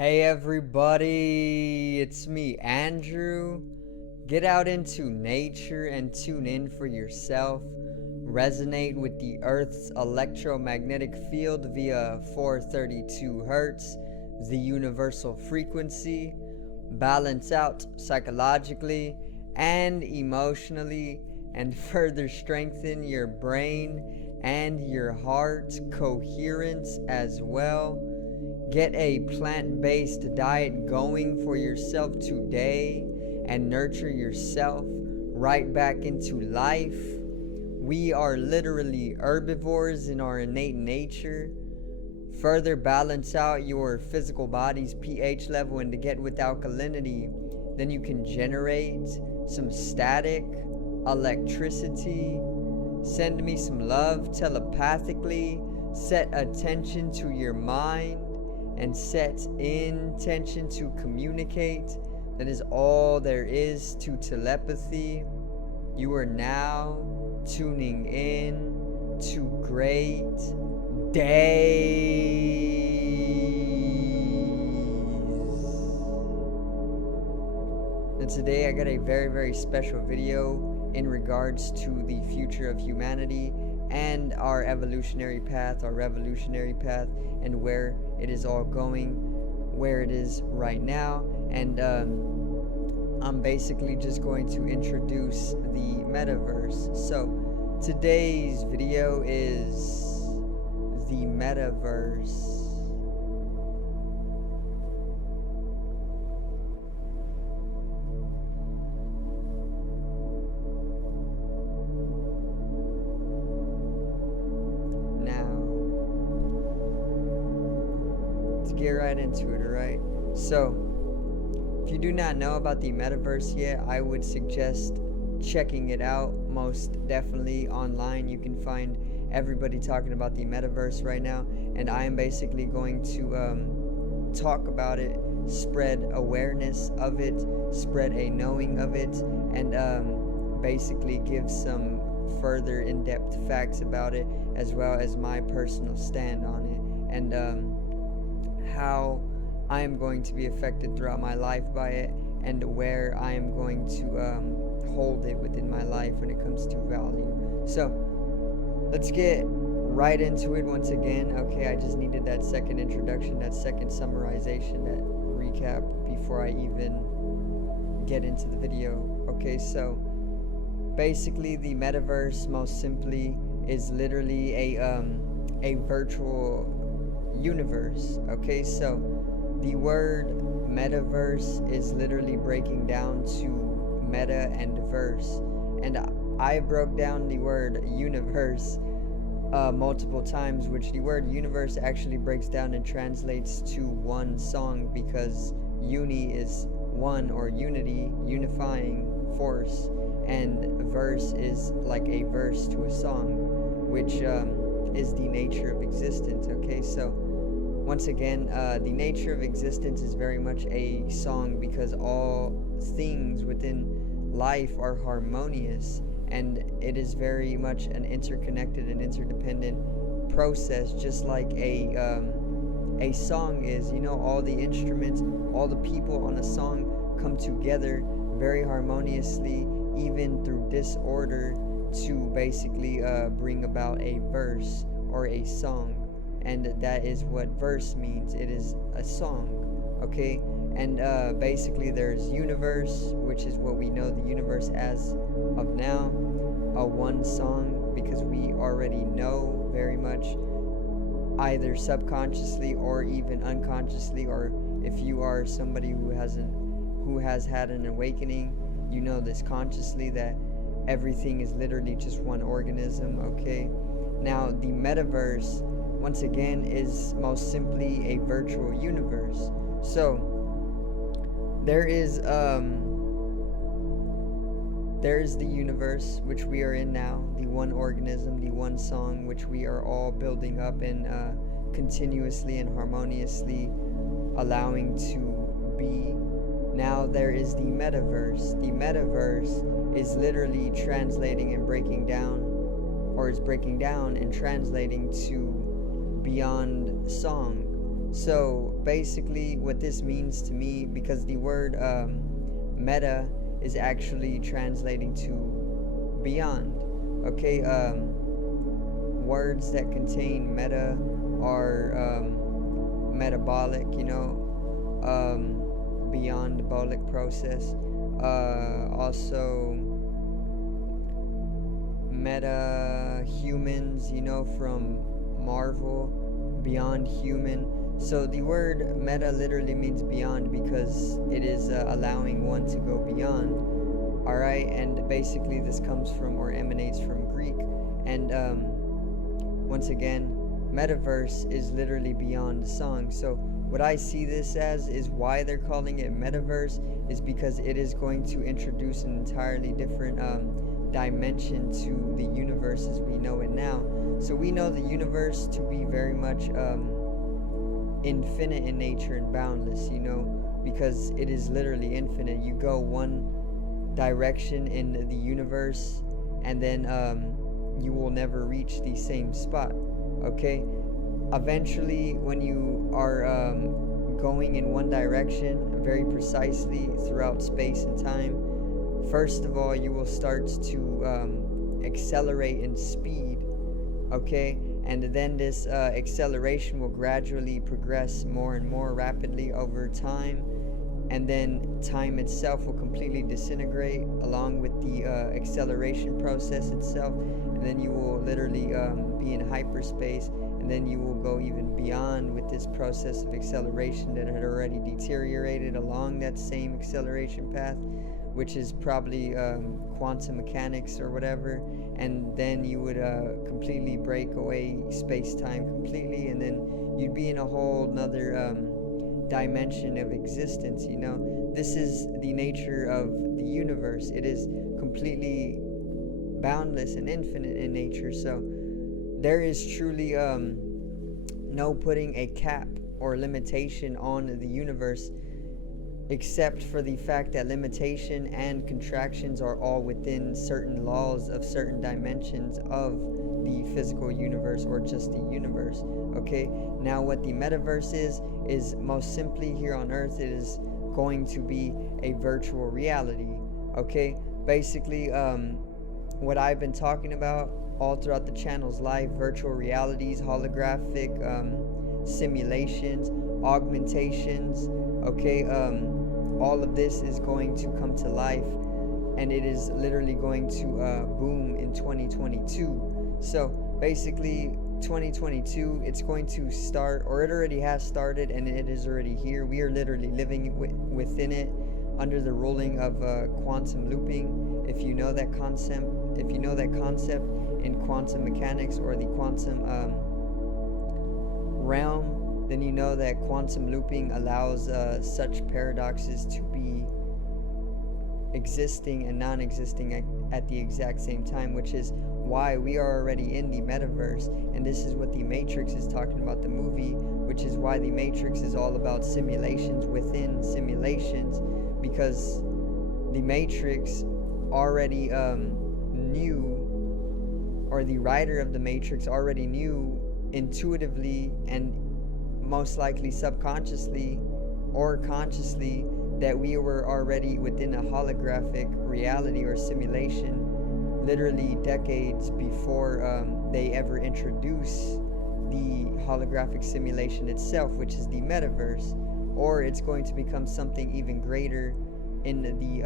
Hey everybody, it's me, Andrew. Get out into nature and tune in for yourself. Resonate with the Earth's electromagnetic field via 432 Hertz, the universal frequency. Balance out psychologically and emotionally, and further strengthen your brain and your heart coherence as well. Get a plant-based diet going for yourself today and nurture yourself right back into life. We are literally herbivores in our innate nature. Further balance out your physical body's pH level, and to get with alkalinity, then you can generate some static, electricity. Send me some love telepathically. Set attention to your mind and set intention to communicate. That is all there is to telepathy. You are now tuning in to great days. And today I got a very special video in regards to the future of humanity and our evolutionary path, our revolutionary path, and where it is all going, where it is right now. And I'm basically just going to introduce the metaverse. So today's video is the metaverse. Get right into it, alright? So, if you do not know about the metaverse yet, I would suggest checking it out. Most definitely online, you can find everybody talking about the metaverse right now, and I am basically going to talk about it, spread awareness of it, spread a knowing of it, and basically give some further in-depth facts about it, as well as my personal stand on it, and how I am going to be affected throughout my life by it, and where I am going to hold it within my life when it comes to value. So let's get right into it once again. Okay, I just needed that second introduction, that second summarization, that recap before I even get into the video. Okay, so basically the metaverse, most simply, is literally a virtual universe. Okay, so the word metaverse is literally breaking down to meta and verse, and I broke down the word universe multiple times, which the word universe actually breaks down and translates to one song, because uni is one, or unity, unifying force, and verse is like a verse to a song, which is the nature of existence. Okay, so once again, the nature of existence is very much a song, because all things within life are harmonious, and it is very much an interconnected and interdependent process, just like a song is. You know, all the instruments, all the people on a song come together very harmoniously, even through disorder, to basically bring about a verse or a song. And that is what verse means. It is a song. Okay, and basically there's universe, which is what we know the universe as of now, a one song, because we already know very much, either subconsciously or even unconsciously, or if you are somebody who has had an awakening, you know this consciously, that everything is literally just one organism. Okay, now the metaverse, once again, is most simply a virtual universe. So there is the universe which we are in now, the one organism, the one song, which we are all building up and continuously and harmoniously allowing to be. Now there is the metaverse. The metaverse is literally translating and breaking down, or is breaking down and translating to beyond song. So basically what this means to me, because the word meta is actually translating to beyond. Okay, words that contain meta are metabolic, beyond bolic process. Also, meta humans, from Marvel, beyond human. So the word meta literally means beyond, because it is allowing one to go beyond. All right, and basically this comes from, or emanates from, Greek. And once again, metaverse is literally beyond the song. So what I see this as is why they're calling it metaverse is because it is going to introduce an entirely different dimension to the universe as we know it now. So we know the universe to be very much infinite in nature and boundless, because it is literally infinite. You go one direction in the universe and then you will never reach the same spot. Okay, eventually when you are going in one direction very precisely throughout space and time, first of all you will start to accelerate in speed. Okay, and then this acceleration will gradually progress more and more rapidly over time, and then time itself will completely disintegrate along with the acceleration process itself, and then you will literally be in hyperspace, and then you will go even beyond with this process of acceleration that had already deteriorated along that same acceleration path, which is probably quantum mechanics or whatever. And then you would completely break away space-time completely, and then you'd be in a whole nother dimension of existence. This is the nature of the universe. It is completely boundless and infinite in nature. So there is truly no putting a cap or limitation on the universe, except for the fact that limitation and contractions are all within certain laws of certain dimensions of the physical universe, or just the universe. Okay, now what the metaverse is most simply here on Earth, it is going to be a virtual reality. Okay, basically what I've been talking about all throughout the channel's live virtual realities, holographic simulations, augmentations. Okay, all of this is going to come to life, and it is literally going to boom in 2022. So basically 2022, it's going to start, or it already has started, and it is already here. We are literally living within it under the ruling of quantum looping. If you know that concept, in quantum mechanics or the quantum realm, then you know that quantum looping allows such paradoxes to be existing and non-existing at the exact same time, which is why we are already in the metaverse. And this is what the Matrix is talking about, the movie, which is why the Matrix is all about simulations within simulations, because the Matrix already knew, or the writer of the Matrix already knew intuitively and most likely subconsciously or consciously that we were already within a holographic reality or simulation, literally decades before they ever introduce the holographic simulation itself, which is the metaverse. Or it's going to become something even greater in the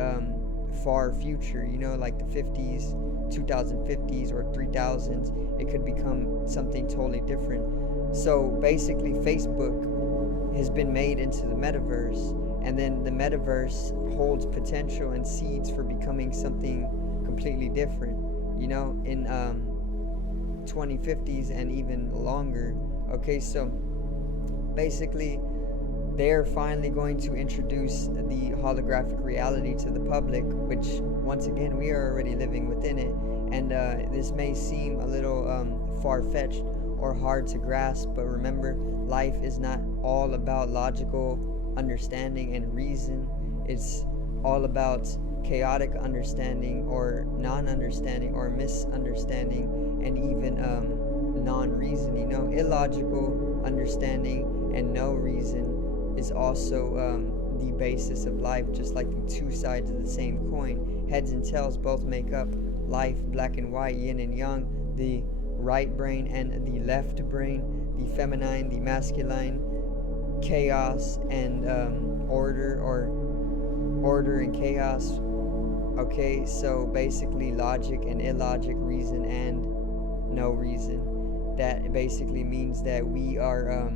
far future, like the 50s, 2050s, or 3000s. It could become something totally different. So basically Facebook has been made into the metaverse, and then the metaverse holds potential and seeds for becoming something completely different, in 2050s and even longer. Okay, so basically they're finally going to introduce the holographic reality to the public, which once again we are already living within it. And this may seem a little far-fetched or hard to grasp, but remember, life is not all about logical understanding and reason. It's all about chaotic understanding or non-understanding or misunderstanding, and even non-reason, illogical understanding and no reason is also the basis of life, just like the two sides of the same coin. Heads and tails both make up life, black and white, yin and yang, the right brain and the left brain, the feminine, the masculine, chaos and order, or order and chaos. Okay, so basically logic and illogic, reason and no reason. That basically means that we are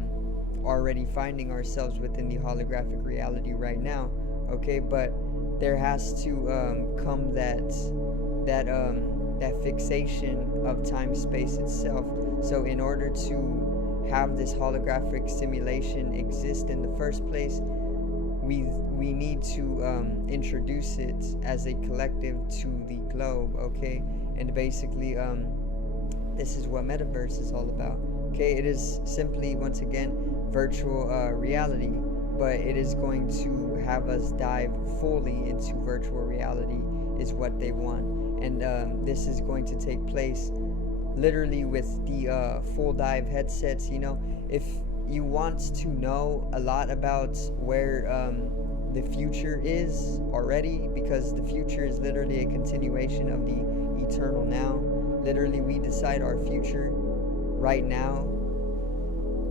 already finding ourselves within the holographic reality right now. Okay, but there has to come that fixation of time space itself. So in order to have this holographic simulation exist in the first place, we need to introduce it as a collective to the globe. Okay, and basically this is what Metaverse is all about. Okay, it is simply, once again, virtual reality, but it is going to have us dive fully into virtual reality is what they want. And this is going to take place literally with the full dive headsets. If you want to know a lot about where the future is already, because the future is literally a continuation of the eternal now. Literally, we decide our future right now,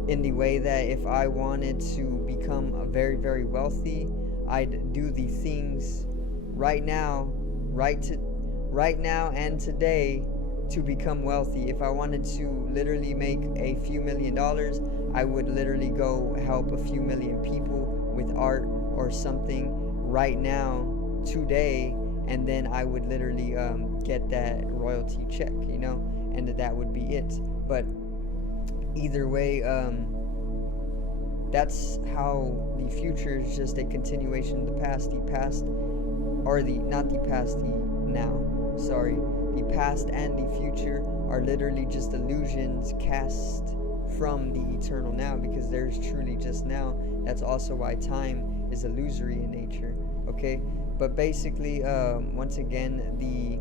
in the way that if I wanted to become a very, very wealthy, I'd do the things right now, right now and today, to become wealthy. If I wanted to literally make a few $1,000,000, I would literally go help a few million people with art or something right now, today, and then I would literally get that royalty check, and that would be it. But either way, that's how the future is just a continuation of the past. The past, or not the past, the now. Sorry. The past and the future are literally just illusions cast from the eternal now, because there's truly just now. That's also why time is illusory in nature. Okay, but basically, once again, the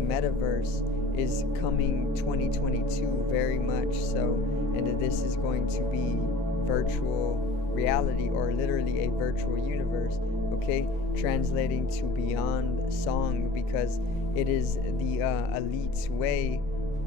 metaverse is coming 2022 very much so, and this is going to be virtual reality, or literally a virtual universe. Okay, translating to beyond song, because it is the elite way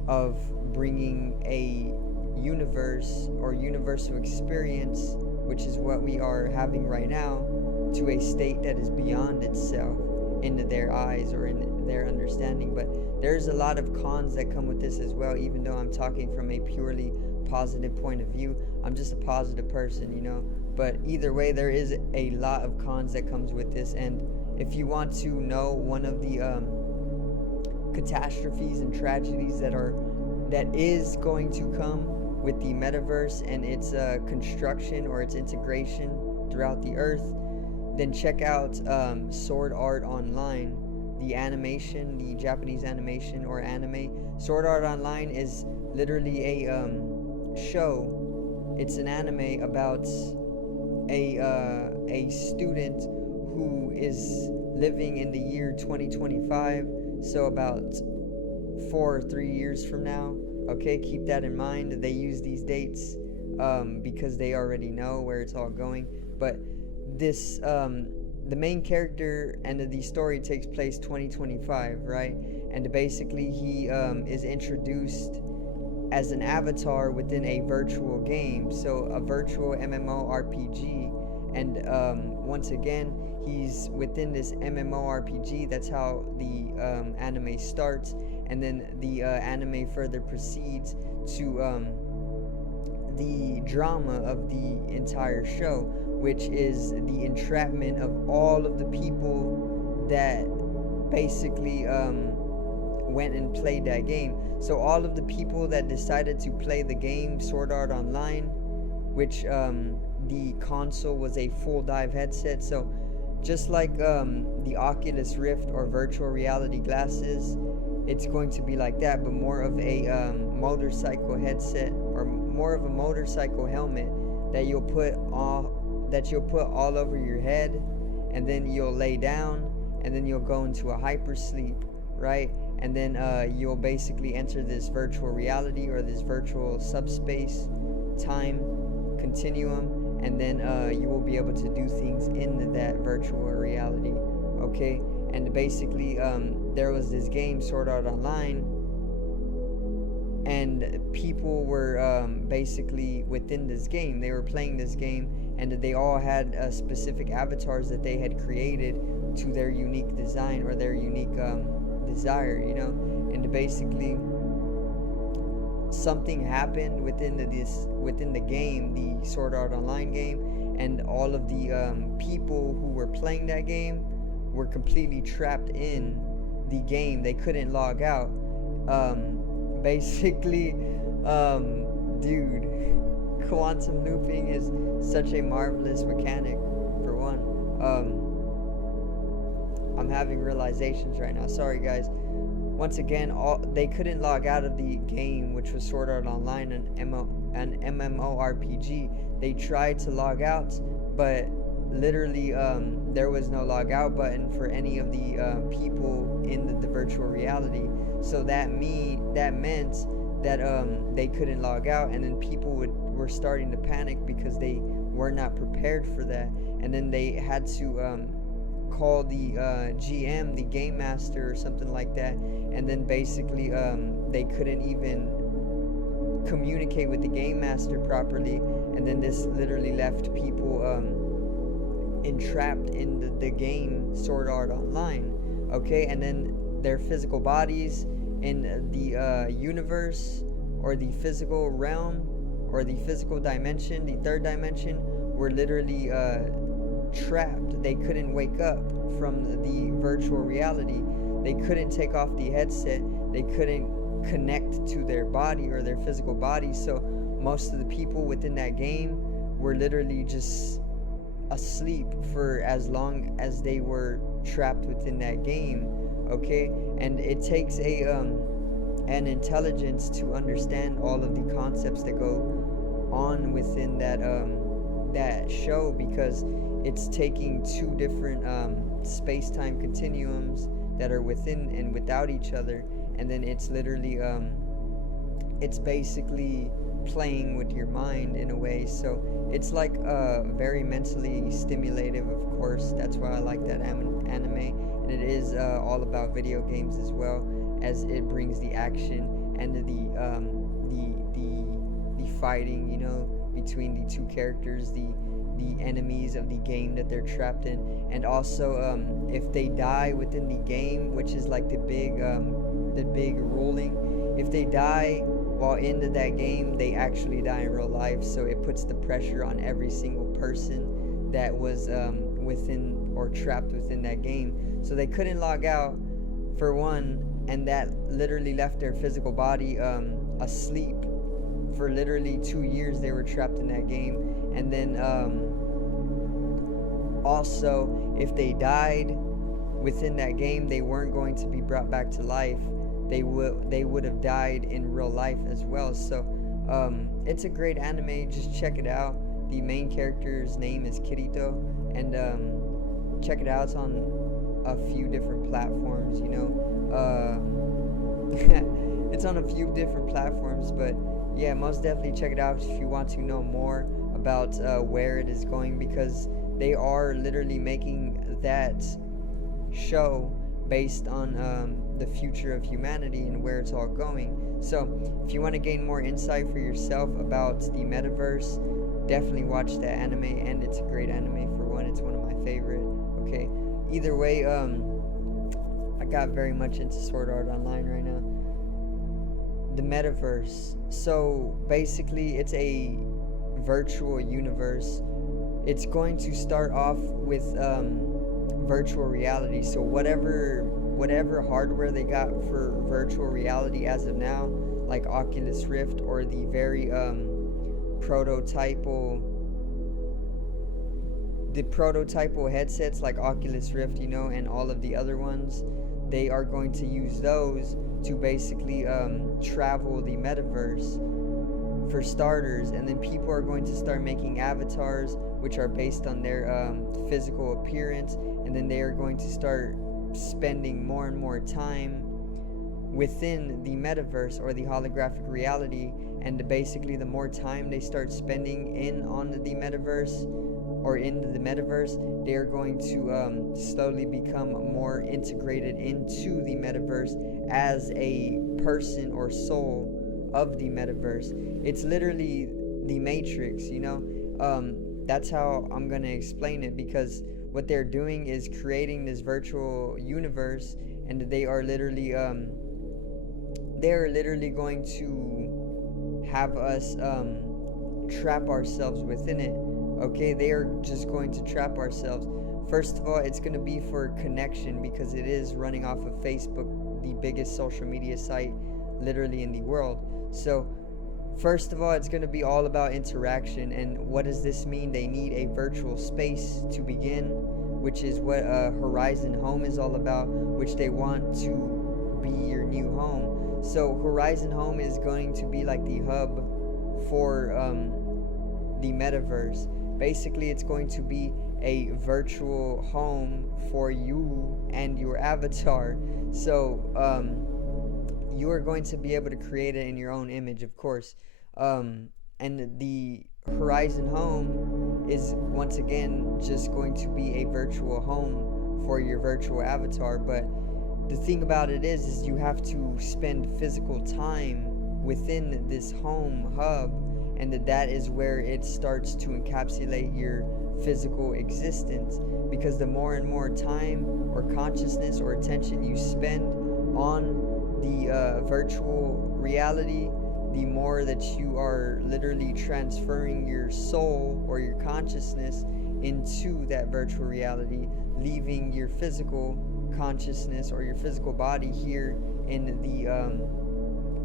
of bringing a universe or universal experience, which is what we are having right now, to a state that is beyond itself into their eyes or in their understanding. But there's a lot of cons that come with this as well, even though I'm talking from a purely positive point of view. I'm just a positive person, but either way, there is a lot of cons that comes with this. And if you want to know one of the catastrophes and tragedies that is going to come with the metaverse and its construction or its integration throughout the earth, then check out Sword Art Online, the animation, the Japanese animation or anime. Sword Art Online is literally a show. It's an anime about a student who is living in the year 2025, so about 4 or 3 years from now. Okay, keep that in mind. They use these dates because they already know where it's all going. But this the main character and the story takes place 2025, right? And basically he is introduced as an avatar within a virtual game, so a virtual MMORPG. And once again, he's within this MMORPG. That's how the anime starts, and then the anime further proceeds to the drama of the entire show, which is the entrapment of all of the people that basically went and played that game. So all of the people that decided to play the game Sword Art Online, which the console was a full dive headset. So just like the Oculus Rift or virtual reality glasses, it's going to be like that, but more of a motorcycle headset, or more of a motorcycle helmet that you'll put all over your head, and then you'll lay down, and then you'll go into a hypersleep, right? And then you'll basically enter this virtual reality or this virtual subspace time continuum, and then you will be able to do things in that virtual reality. Okay, and basically there was this game, Sword Art Online, and people were basically within this game. They were playing this game, and they all had specific avatars that they had created to their unique design or their unique desire, and basically something happened within the game, the Sword Art Online game, and all of the people who were playing that game were completely trapped in the game. They couldn't log out. Basically, dude, quantum looping is such a marvelous mechanic, for one. I'm having realizations right now. Sorry, guys. Once again, they couldn't log out of the game, which was Sword Art Online, an MMORPG. They tried to log out, but literally there was no log out button for any of the people in the virtual reality. So that meant that they couldn't log out, and then people were starting to panic because they were not prepared for that. And then they had to call the GM, the game master, or something like that. And then basically they couldn't even communicate with the game master properly. And then this literally left people entrapped in the game Sword Art Online. Okay, and then their physical bodies in the universe, or the physical realm, or the physical dimension, the third dimension, were literally trapped. They couldn't wake up from the virtual reality. They couldn't take off the headset. They couldn't connect to their body or their physical body. So most of the people within that game were literally just asleep for as long as they were trapped within that game. Okay, and it takes an intelligence to understand all of the concepts that go on within that show, because it's taking two different space-time continuums that are within and without each other, and then it's literally it's basically playing with your mind in a way. So it's like very mentally stimulative, of course. That's why I like that anime, and it is all about video games as well, as it brings the action and the fighting, between the two characters, the enemies of the game that they're trapped in. And also if they die within the game, which is like the big ruling, if they die while into that game, they actually die in real life. So it puts the pressure on every single person that was within or trapped within that game. So they couldn't log out, for one, and that literally left their physical body asleep for literally 2 years. They were trapped in that game. And then also, if they died within that game, they weren't going to be brought back to life. They would have died in real life as well. So it's a great anime. Just check it out. The main character's name is Kirito, and check it out. It's on a few different platforms, it's on a few different platforms, but yeah, most definitely check it out if you want to know more about where it is going, because they are literally making that show based on the future of humanity and where it's all going. So if you want to gain more insight for yourself about the metaverse, definitely watch that anime, and it's a great anime. For one, it's one of my favorite. Okay, either way, I got very much into Sword Art Online right now. The metaverse. So basically, it's a virtual universe. It's going to start off with virtual reality. So whatever hardware they got for virtual reality as of now, like Oculus Rift, or the very prototypal headsets like Oculus Rift, and all of the other ones, they are going to use those to basically travel the metaverse, for starters. And then people are going to start making avatars which are based on their physical appearance, and then they are going to start spending more and more time within the metaverse or the holographic reality, And basically, the more time they start spending in on the metaverse or in the metaverse, they are going to slowly become more integrated into the metaverse as a person or soul of the metaverse. It's literally the Matrix, you know. That's how I'm gonna explain it, because what they're doing is creating this virtual universe, and they're literally going to have us trap ourselves within it. Okay, they are just going to trap ourselves. First of all, it's going to be for connection, because it is running off of Facebook, the biggest social media site literally in the world. So first of all, it's going to be all about interaction. And what does this mean? They need a virtual space to begin, which is what Horizon Home is all about, which they want to be your new home. So Horizon Home is going to be like the hub for the metaverse. Basically, it's going to be a virtual home for you and your avatar. So you are going to be able to create it in your own image, of course. And the Horizon Home is once again just going to be a virtual home for your virtual avatar. But the thing about it is you have to spend physical time within this home hub, and that is where it starts to encapsulate your physical existence. Because the more and more time or consciousness or attention you spend on the virtual reality, the more that you are literally transferring your soul or your consciousness into that virtual reality, leaving your physical consciousness or your physical body here in the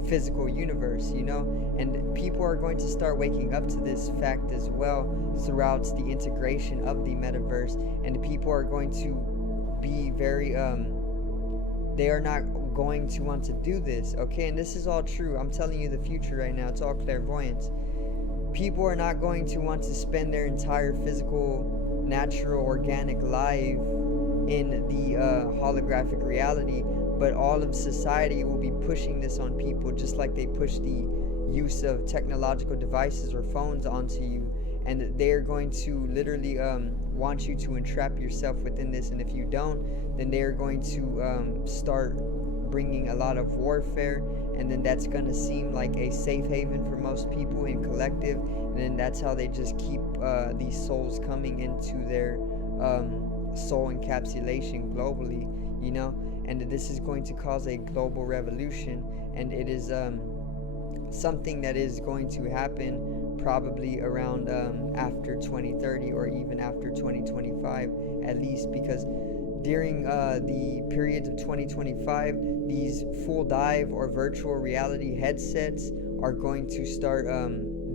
physical universe, you know. And people are going to start waking up to this fact as well throughout the integration of the metaverse. And people are going to be very they are not going to want to do this, okay? And this is all true. I'm telling you the future right now. It's all clairvoyance. People are not going to want to spend their entire physical, natural, organic life in the holographic reality, but all of society will be pushing this on people, just like they push the use of technological devices or phones onto you. And they're going to literally want you to entrap yourself within this. And if you don't, then they're going to start bringing a lot of warfare, and then that's going to seem like a safe haven for most people in collective. And then that's how they just keep these souls coming into their soul encapsulation globally, you know. And this is going to cause a global revolution, and it is something that is going to happen probably around after 2030 or even after 2025 at least, because during the periods of 2025, these full dive or virtual reality headsets are going to start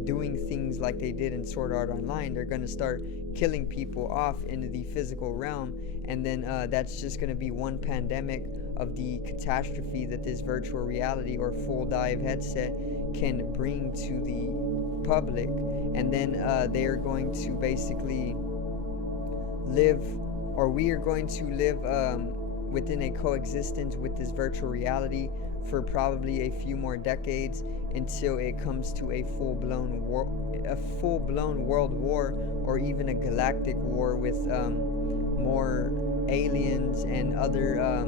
doing things like they did in Sword Art Online. They're going to start killing people off into the physical realm, and then that's just going to be one pandemic of the catastrophe that this virtual reality or full dive headset can bring to the public. And then they are going to basically live, or we are going to live within a coexistence with this virtual reality for probably a few more decades, until it comes to a full-blown world war, or even a galactic war with more aliens and other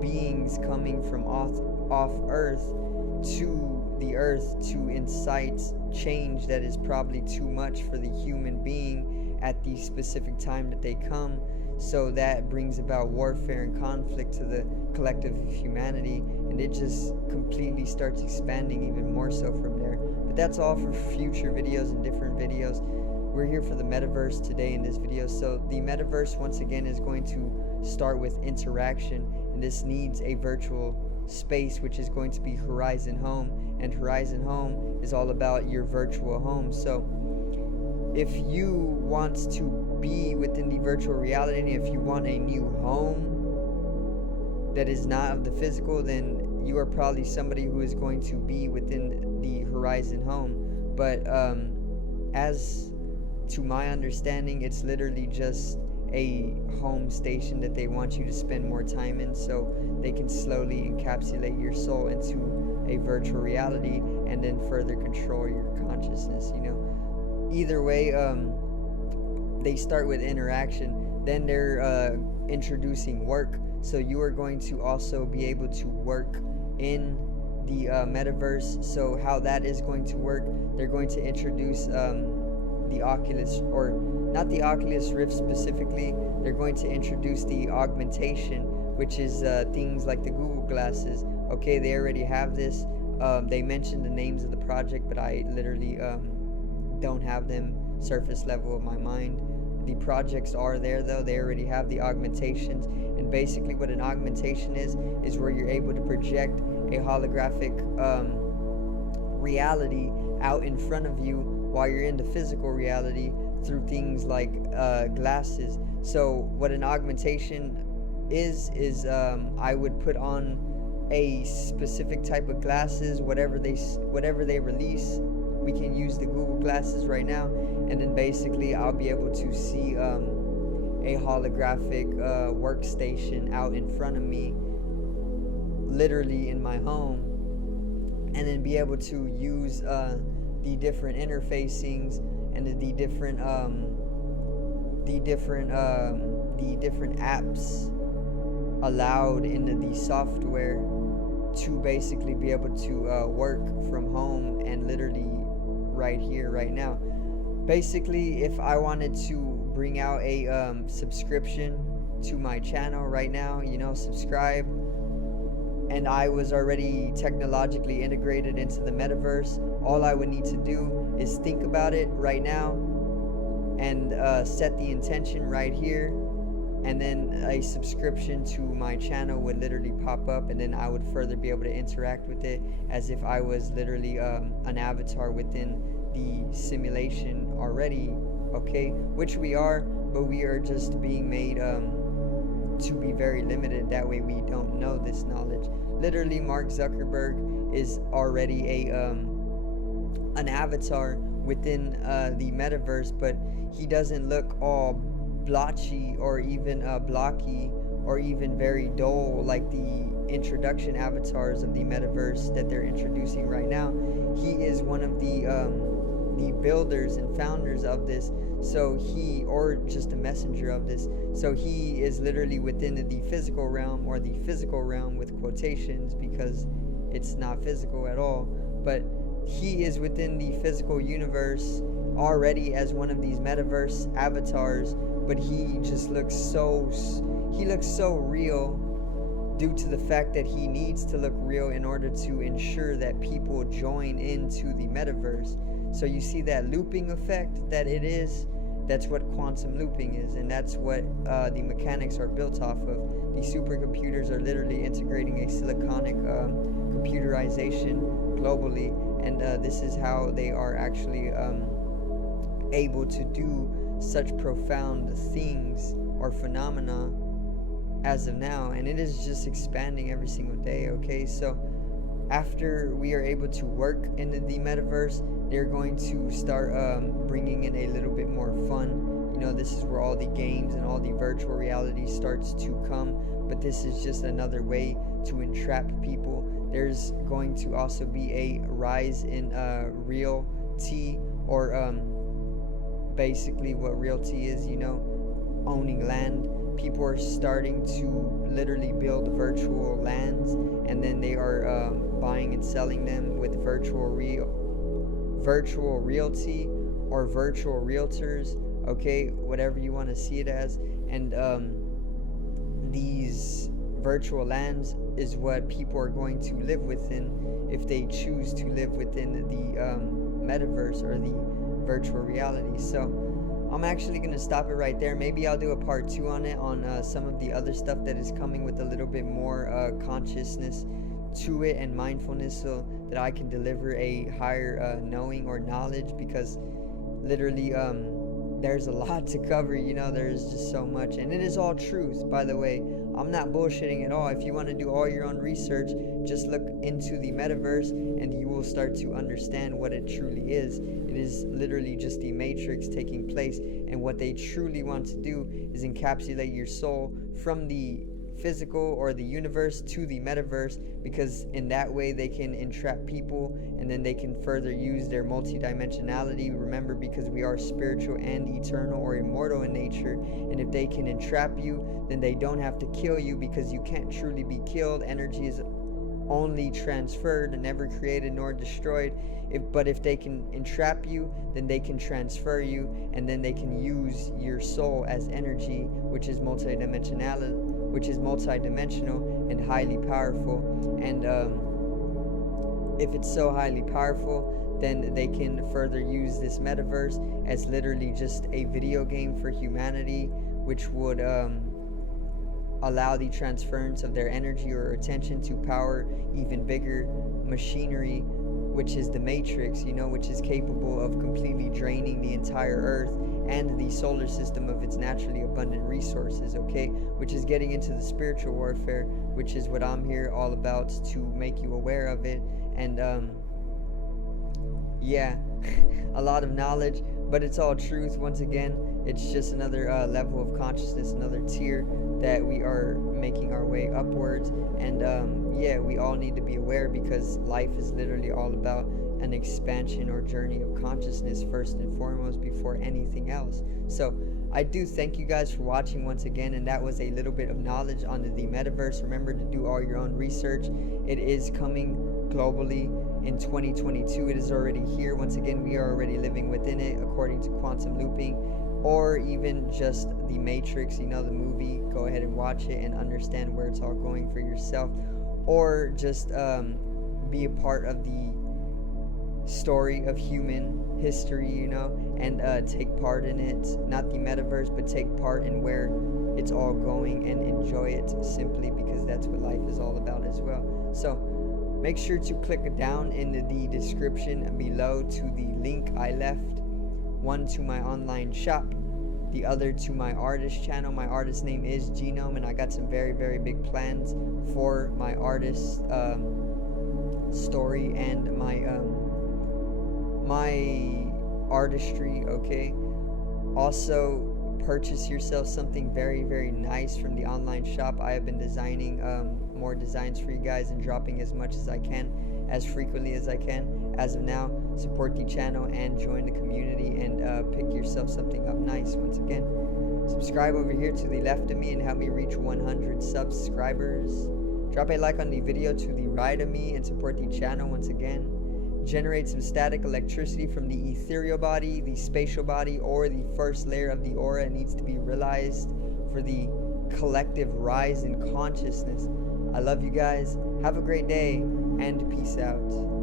beings coming from off Earth to the Earth to incite change that is probably too much for the human being at the specific time that they come. So that brings about warfare and conflict to the collective of humanity, and it just completely starts expanding even more so from there. But that's all for future videos and different videos. We're here for the metaverse today in this video. So the metaverse, once again, is going to start with interaction, and this needs a virtual space, which is going to be Horizon Home. And Horizon Home is all about your virtual home. So if you want to be within the virtual reality, and if you want a new home that is not of the physical, then you are probably somebody who is going to be within the Horizon Home. But as to my understanding, it's literally just a home station that they want you to spend more time in, so they can slowly encapsulate your soul into a virtual reality and then further control your consciousness. Either way, they start with interaction, then they're introducing work. So you are going to also be able to work in the metaverse. So how that is going to work, they're going to introduce the Oculus, or not the Oculus Rift specifically, they're going to introduce the augmentation, which is things like the Google glasses. Okay, they already have this. They mentioned the names of the project, but I literally don't have them surface level of my mind. The projects are there though. They already have the augmentations, and basically what an augmentation is where you're able to project a holographic reality out in front of you while you're in the physical reality through things like glasses. So what an augmentation is I would put on a specific type of glasses, whatever they release. We can use the Google glasses right now, and then basically I'll be able to see a holographic workstation out in front of me, literally in my home, and then be able to use the different interfacings and the different apps allowed in the software to basically be able to work from home and literally right here, right now. Basically, if I wanted to bring out a subscription to my channel right now, subscribe, and I was already technologically integrated into the metaverse, all I would need to do is think about it right now and set the intention right here, and then a subscription to my channel would literally pop up, and then I would further be able to interact with it as if I was literally an avatar within the simulation already, okay? Which we are, but we are just being made to be very limited. That way we don't know this knowledge. Literally, Mark Zuckerberg is already an avatar within the metaverse, but he doesn't look all blotchy or even blocky or even very dull like the introduction avatars of the metaverse that they're introducing right now. He is one of the builders and founders of this, or just a messenger of this. So he is literally within the physical realm, or the physical realm with quotations, because it's not physical at all, but he is within the physical universe already as one of these metaverse avatars, but he just looks so real due to the fact that he needs to look real in order to ensure that people join into the metaverse. So you see that looping effect that it is, that's what quantum looping is, and that's what the mechanics are built off of. The supercomputers are literally integrating a siliconic computerization globally, and this is how they are actually able to do such profound things or phenomena as of now, and it is just expanding every single day. Okay, so after we are able to work in the metaverse, they're going to start bringing in a little bit more fun. This is where all the games and all the virtual reality starts to come, but this is just another way to entrap people. There's going to also be a rise in realty, or basically what realty is, owning land. People are starting to literally build virtual lands, and then they are buying and selling them with virtual realty or virtual realtors, okay, whatever you want to see it as. And these virtual lands is what people are going to live within if they choose to live within the metaverse or the virtual reality. So I'm actually going to stop it right there. Maybe I'll do a part 2 on it, on some of the other stuff that is coming with a little bit more consciousness to it and mindfulness, so that I can deliver a higher knowing or knowledge, because literally there's a lot to cover. There's just so much, and it is all truth, by the way. I'm not bullshitting at all. If you want to do all your own research, just look into the metaverse and you will start to understand what it truly is. It is literally just the matrix taking place, and what they truly want to do is encapsulate your soul from the physical or the universe to the metaverse, because in that way they can entrap people, and then they can further use their multidimensionality. Remember, because we are spiritual and eternal or immortal in nature, and if they can entrap you, then they don't have to kill you, because you can't truly be killed. Energy is only transferred and never created nor destroyed. But if they can entrap you, then they can transfer you, and then they can use your soul as energy, which is multidimensional and highly powerful. And if it's so highly powerful, then they can further use this metaverse as literally just a video game for humanity, which would allow the transference of their energy or attention to power even bigger machinery, which is the Matrix, which is capable of completely draining the entire Earth and the solar system of its naturally abundant resources, okay? Which is getting into the spiritual warfare, which is what I'm here all about, to make you aware of it. And yeah, a lot of knowledge, but it's all truth. Once again, it's just another level of consciousness, another tier that we are making our way upwards. And yeah, we all need to be aware, because life is literally all about an expansion or journey of consciousness first and foremost, before anything else. So I do thank you guys for watching once again, and that was a little bit of knowledge on the metaverse. Remember to do all your own research. It is coming globally in 2022. It is already here. Once again, we are already living within it, according to quantum looping, or even just the Matrix, the movie. Go ahead and watch it and understand where it's all going for yourself, or just be a part of the story of human history, and take part in it. Not the metaverse, but take part in where it's all going, and enjoy it simply, because that's what life is all about as well. So make sure to click down in the description below to the link I left. One to my online shop, the other to my artist channel. My artist name is Genome, and I got some very, very big plans for my artist story and my artistry, okay? Also, purchase yourself something very, very nice from the online shop. I have been designing more designs for you guys and dropping as much as I can, as frequently as I can. As of now, support the channel and join the community, and pick yourself something up nice. Once again, subscribe over here to the left of me and help me reach 100 subscribers. Drop a like on the video to the right of me and support the channel once again. Generate some static electricity from the ethereal body, the spatial body, or the first layer of the aura. It needs to be realized for the collective rise in consciousness. I love you guys. Have a great day, and peace out.